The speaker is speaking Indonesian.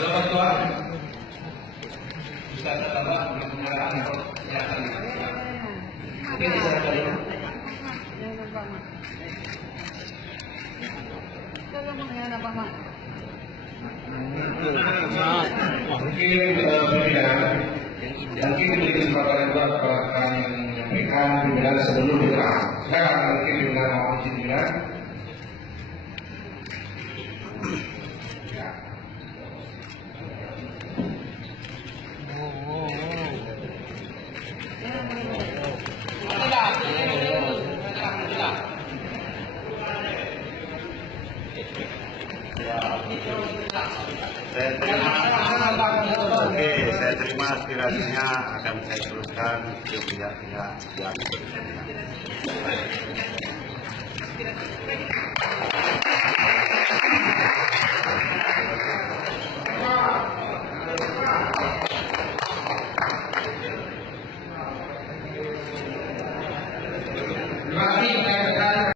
Selamat Tuhan. Bisa tertambah penyelenggaraan kesehatan. Mungkin bisa dulu. Mungkin memiliki kesempatan juga rekan yang menyampaikan pimpinan sebelum diserahkan. Silakan mungkin pimpinan mau izin juga. Saya terima aspirasinya, akan saya teruskan ke pihak-pihak yang Terima kasih